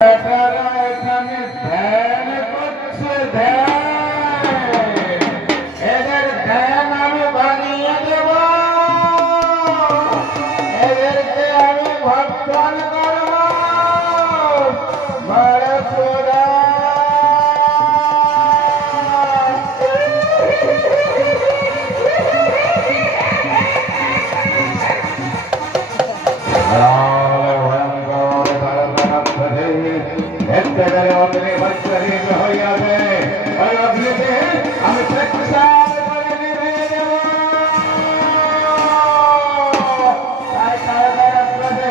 এখানে ধ্যান করছে, ধ্যান। এদের ধ্যান আমি ভাঙিয়ে দেব, এদেরকে আমি ভক্ষণ করব। মারপুরা আমি প্রত্যাশার করে নিয়ে দেব। তাই কারাগারে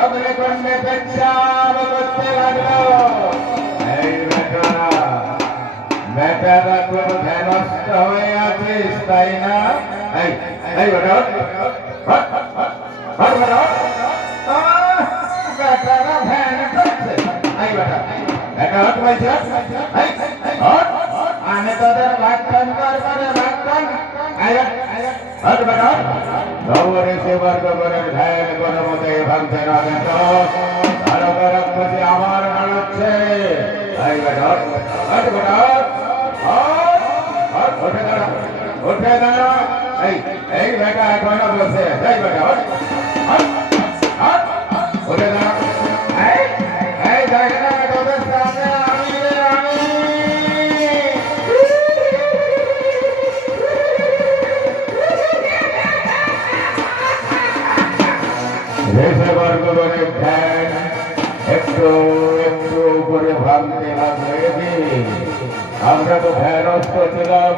অগ্নিকুণ্ডে পেচ্ছাপ করতে লাগলো। এই বেটারা খুব ধ্যানস্থ হয়ে আছিস, তাই না? এই বেটা বেটারা ধ্যান করছে। এই বেটা বেটা হট বলছে, আমি তোদের ভাগখান করবো রে, ভাগখান। হট বেটা দৌড়ে সে বর্গ করে ধ্যান কোনো মতে ভাঙছে না। কেন তারকার খুশি আমার নাড়াচ্ছে। এই বেটা হট বেটা উঠে দাঁড়া, উঠে দাঁড়া। এই বেটা এখনো বসে। এই বেটা উঠে দাঁড়া। এই দেখে না তোদের সামনে আমি রে, আমি। দেশে বর্গ করে ধ্যান একটু একটু করে ভাঙতে লাগবে। আমরা তো ধ্যানস্থ ছিলাম,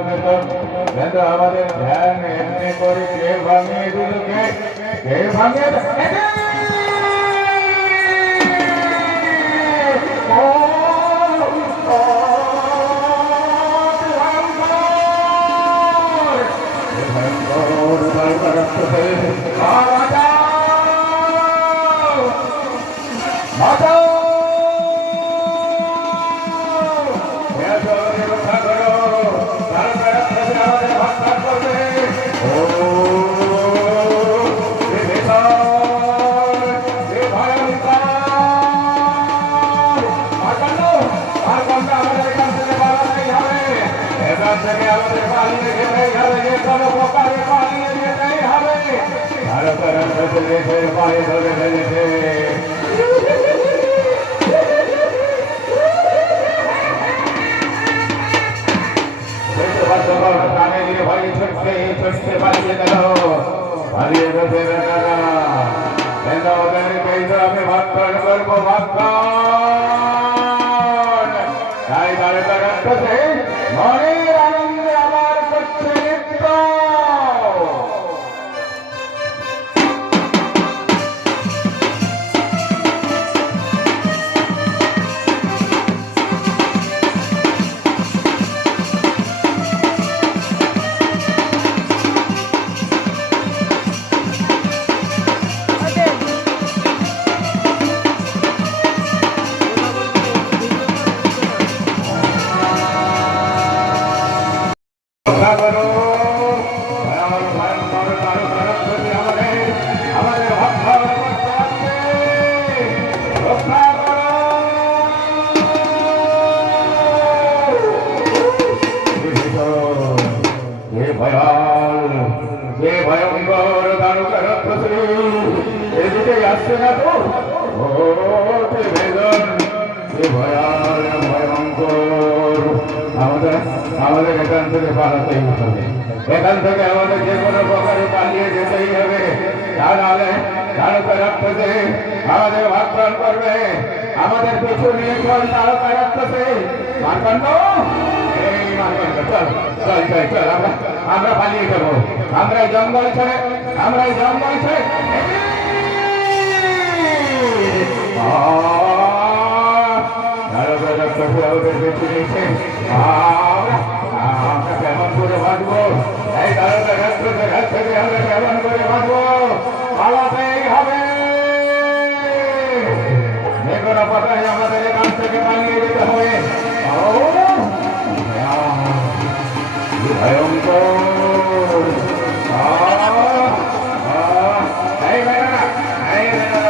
কিন্তু আমাদের ধ্যান এমনি করে কে ভাঙিয়ে দিল? কে ভাঙিয়ে পায়ে ধরে ফেলেছে। কানে দিয়ে ভয় ছুটতে ছুটতে পালিয়ে গেল, পালিয়ে গেছে বেটারা। ওদেরকেই তো আমি ভক্ষণ করবো, ভক্ষণ। তাই তারা রাখছে মনের আনন্দে আমার করছে নৃত্য। আসছে না তো ভয়াল ভয়ঙ্কর। আমাদের এখান থেকে পালাতেই হবে, এখান থেকে আমাদের যে কোনো প্রকারে পালিয়ে যেতেই হবে। তা নাহলে তারকা রাক্ষসে আমাদের ভাগদান করবে। আমাদের পিছু নিয়ে চল তারকা রাক্ষসে। মার্কাণ্ড, এই মার্কাণ্ড চল চল চল চল, আমরা পালিয়ে যাবো। আমরা জঙ্গল ছেড়ে, আমরা জঙ্গল ছেড়ে আমাদের বেঁচে নিয়েছে। আমরা কেমন করে বাঁচবো? এই তারকা রাক্ষসের হাত থেকে আমরা কেমন করে বাঁচবো? পালাতেই হবে। যে কোনো কথাই আমাদের এখান থেকে পালিয়ে যেতে হবে। ভয়ঙ্কর। এই বেটা, এই বেটা,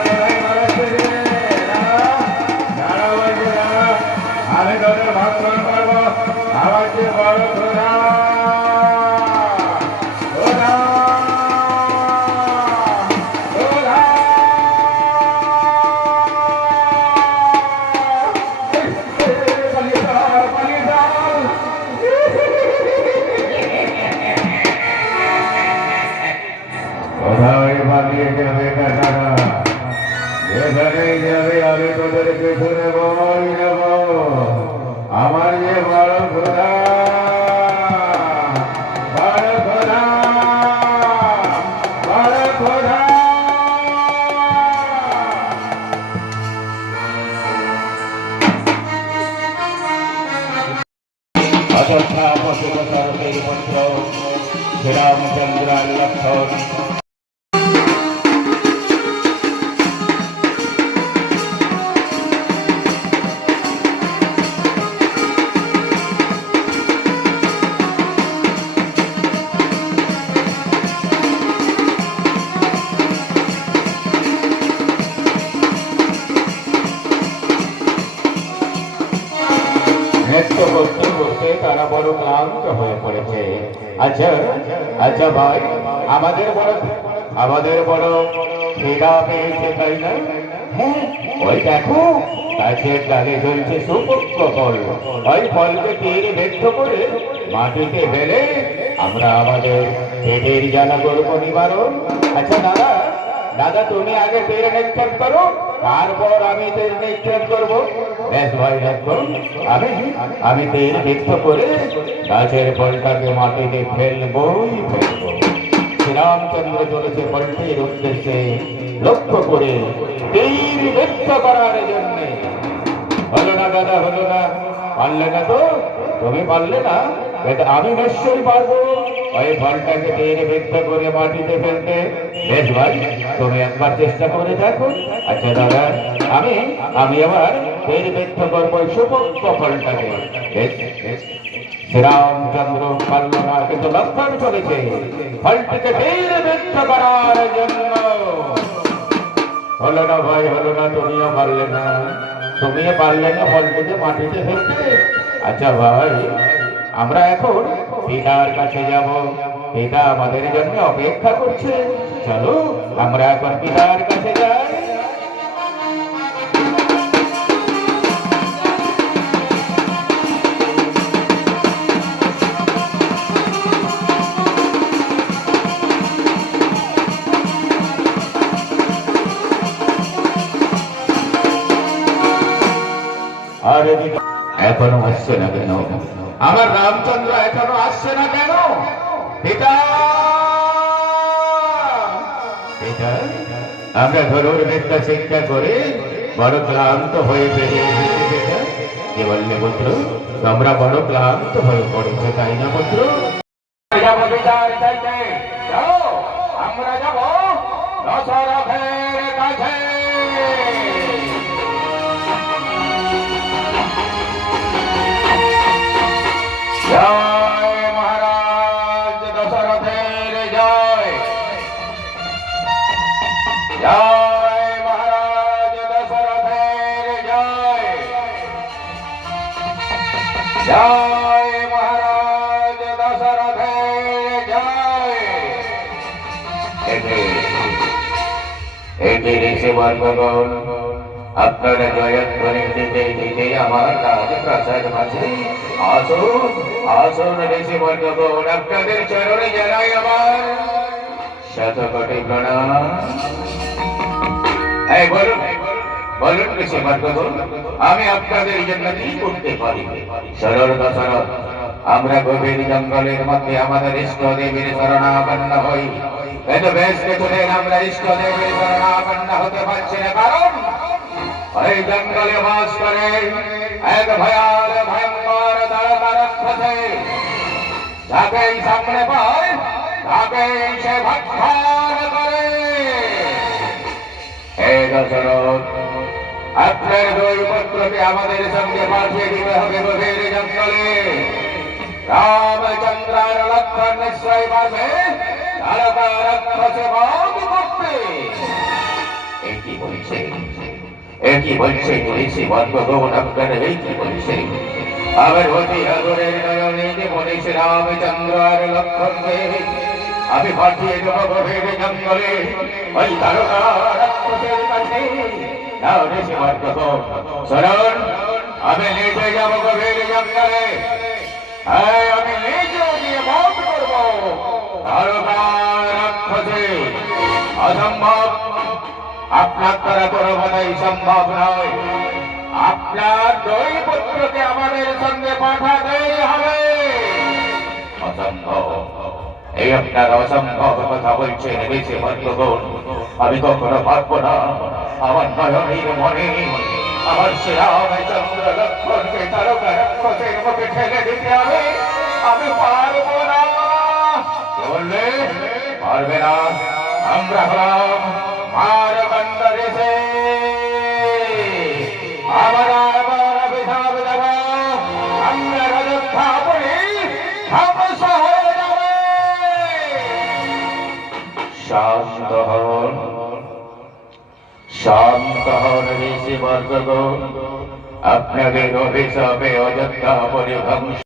তোদের কিছু নেবই নেব। আমার যে বড় ঘোড়া, বড় ঘোড়া, বড় ঘোড়া। অযোধ্যা পশুর সরকারি পুত্র শ্রীরামচন্দ্র লক্ষণ নৃত্য করতে করতে তারা বড় ক্লান্ত হয়ে পড়েছে। আচ্ছা আচ্ছা ভাই, আমাদের বড় খিদা পেয়েছে, তাই না? হ্যাঁ, ওই দেখো গাছের ডালে ঝুলছে সুপক্ষ ফল। ওই ফলকে তীরে বেদ্ধ করে মাটিতে ফেলে আমরা আমাদের পেটের জ্বালা করবো নিবারণ। আচ্ছা দাদা, দাদা তুমি আগে তীর নিক্ষেপ করো, তারপর আমি তীর নিক্ষেপ করবো। বেশ ভাই দেখো, আমি তীর বিদ্ধ করে গাছের ফলটাকে মাটিতে ফেলবই ফেলবো। শ্রীরামচন্দ্র চলেছে ফলটির উদ্দেশ্যে লক্ষ্য করে তীর বিদ্ধ করার জন্য। হলো না দাদা, হলো না, পারলে না তো? তুমি পারলে না, এটা আমি নিশ্চয়ই পারবো ওই ফলটাকে তীর বিদ্ধ করে মাটিতে ফেলতে। বেশ ভাই, তুমি একবার চেষ্টা করে দেখো। আচ্ছা দাদা, আমি আবার তীর বিদ্ধ করবো সুপক্ষ ফলটাকে। শ্রীরামচন্দ্র পারল না, কিন্তু লক্ষণ চলেছে ফলটিকে তীর বিদ্ধ করার জন্য। হলো না ভাই, হলো না, তুমিও পারলে না, তুমিও পারলে না ফলটিকে মাটিতে ফেলতে। আচ্ছা ভাই, আমরা এখন পিতার কাছে যাব, পিতা আমাদের জন্য অপেক্ষা করছে। চলো আমরা এখন পিতার কাছে যাই। আর এখনো আসছে না কেন? আমার রামচন্দ্র এখনো আসছে না কেন? পিতা, পিতা, আমরা ধনুর বিদ্যা শিক্ষা করে বড় ক্লান্ত হয়ে বেরিয়ে এসেছি। পিতা, কি বললে পুত্র? তোমরা বড় ক্লান্ত হয়ে পড়েছে, তাই না পুত্র? আমরা যাব দশরথের কাছে। জয় মহারাজ দশরথের জয়। জয় মহারাজ দশরথের জয়। জয় মহারাজ দশরথের জয়। এটি ঋষি বর্গগণ, আপনারা জয়ধ্বনি দিতে দিতে আমার রাজপ্রাসাদ মাঝে আসুন, আসুন ঋষি বর্গগণ, আপনাদের চরণে জানাই আমার শতকোটি প্রণাম। এই বলুন, বলুন ঋষি বর্গগণ, আমি আপনাদের জন্য কি করতে পারি? সরল দশরথ, আমরা গভীর জঙ্গলের মধ্যে আমাদের ইষ্ট দেবীর শরণাপন্ন হই, কিন্তু বেশ কিছুদিন আমরা ইষ্ট দেবীর শরণাপন্ন হতে পারছি না, কারণ ওই জঙ্গলে বাস করে এক ভয়াল ভয়ঙ্কর দাঁড়া রাক্ষসে। যাকেই সামনে পায় তাকেই সে ভক্ষণ করে। হে দশরথ, আপনার দুই পুত্রকে আমাদের সঙ্গে পাঠিয়ে দিতে হবে গভীর জঙ্গলে। রামচন্দ্র আর লক্ষণ নিশ্চয় পারবে তারকা রাক্ষসে বধ করতে। কি বলছে, একই বলছে ঋষি বর্গগণ, আপনারা এই কি বলছে? আবার অতি আদরের নয়নে যে বলেছে রামচন্দ্র আর লক্ষণকে আমি পাঠিয়ে দেব গভীর জঙ্গলে ওই তারকা রাক্ষসের কাছে। না ঋষি বর্গগণ, শরণ, আমি নিজে যাব গভীর জঙ্গলে। হ্যাঁ, আমি নিজেও গিয়ে বধ করবো তারকা রাক্ষসে। অসম্ভব, আপনার দ্বারা কোনোভাবেই সম্ভব নয়। আপনার দুই পুত্রকে আমাদের সঙ্গে পাঠাতেই হবে। অসম্ভব, এই আপনার অসম্ভব কথা বলছেন বেশি ভদ্রগণ। আমি কখনো পারবো না। আমার নয়নের মনে আমার শ্রীরামচন্দ্র লক্ষ্মণকে তারকা রাক্ষসের মুখে ঠেলে দিতে হবে। আমি পারবো না। বললে পারবে না। আমরা হলাম মারকণ্ড ঋষি। আমরা অভিশাপ দেব। আমরা অযোধ্যা বলি ধ্বংস হয়ে যাবে। শান্ত হন, শান্ত হন ঋষি বর্গগণ। আপনাদের অভিশাপে অযোধ্যা বলি ধ্বংস।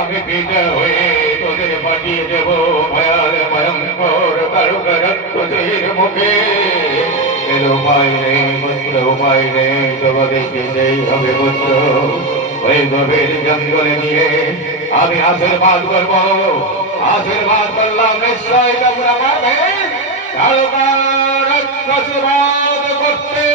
আমি বিদায় হয়ে তোদের পাঠিয়ে দেব ভয়াল ভয়ঙ্কর তারকা রাক্ষসের মুখে। এর উপায় নেই পুত্র, উপায় নেই। তোমাদের যেতেই হবে পুত্র। ওই গভীর জঙ্গলে নিয়ে আমি আশীর্বাদ করব। আশীর্বাদ করলাম নিশ্চয় তোমরা পাবে তারকা রাক্ষস বাদ করতে।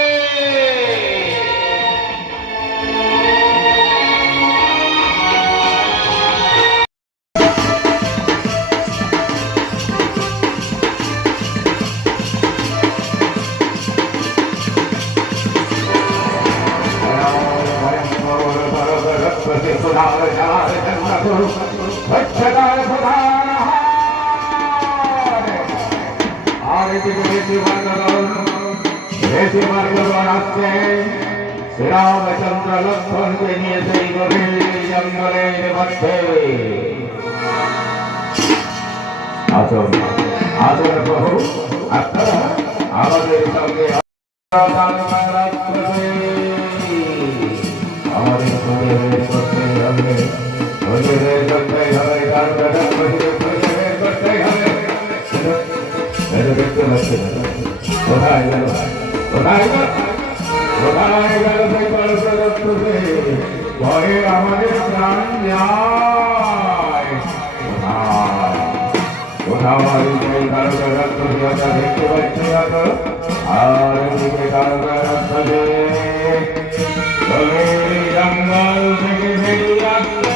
শ্রীরামচন্দ্র লক্ষ্মণকে নিয়ে সেই গভীর জঙ্গলের মধ্যে। আসুন আসুন প্রভু, আপনারা আমাদের সঙ্গে আমাদের সঙ্গে করতে হবে। করতে হবে, করতে হবে। দেখতে পাচ্ছি কোথায় গেল, কোথায় গেল, কোথায় গেল সেই পরশে ভয়ে আমাদের প্রাণ যায়। কোথাও সেই তারকা রাক্ষসী আমরা দেখতে পাচ্ছি না তো। আর এদিকে তারকা রাক্ষসে জঙ্গল থেকে বেরিয়ে আসছে।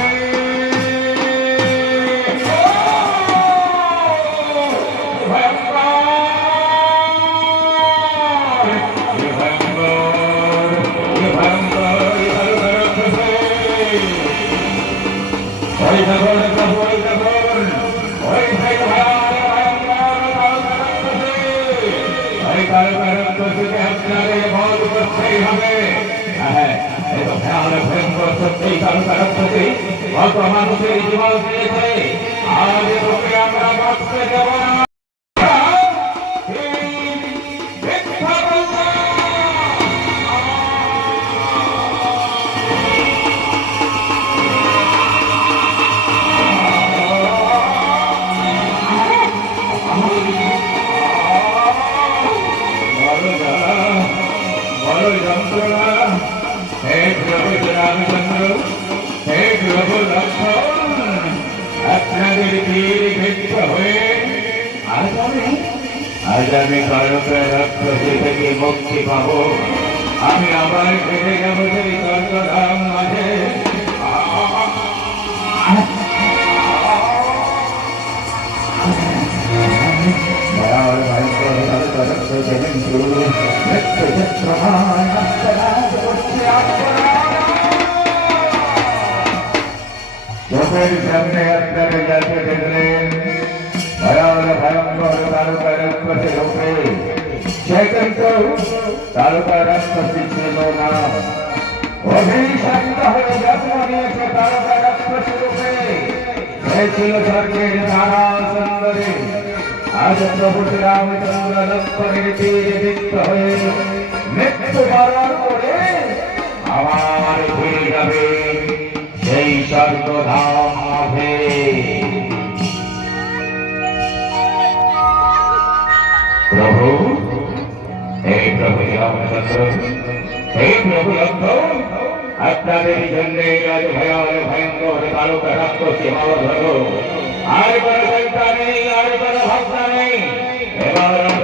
মানুষের জীবন দিয়েছে, আজ তোকে আমরা বাঁচতে দেব না। আপনাদের তীর ভেদ্য হয়ে আজ আমি তারকা রাক্ষসী থেকে মুক্তি পাবো। আমি আবার ফিরে যাবো সেই স্বর্গধাম মাঝে। চোখের সামনে আপনারা যাতে দেখলেন ভয়াল ভয়ঙ্কর তারকা রাক্ষসের রূপে, সে কিন্তু তারকা রাক্ষসী ছিল না। অভিশপ্ত হয়ে জন্ম নিয়েছে তারকা রাক্ষসী রূপে। সে ছিল স্বর্গের নানা সুন্দরী। আজ প্রভু শ্রীরামচন্দ্র লক্ষ্মণের তীরে বিদ্ধ হয়ে মৃত্যুবরণ করে আবার ফিরে যাবে সেই স্বর্গধাম মাঝে। প্রভু, এই প্রভু রামচন্দ্র, এই প্রভু লক্ষ্মণ, আপনাদের জন্য আজ ভয়ঙ্কর কালো রাক্ষসী হওয়া ধরো। আর কোনো চিন্তা নেই, আর কোনো ভাবনা নেই। এবার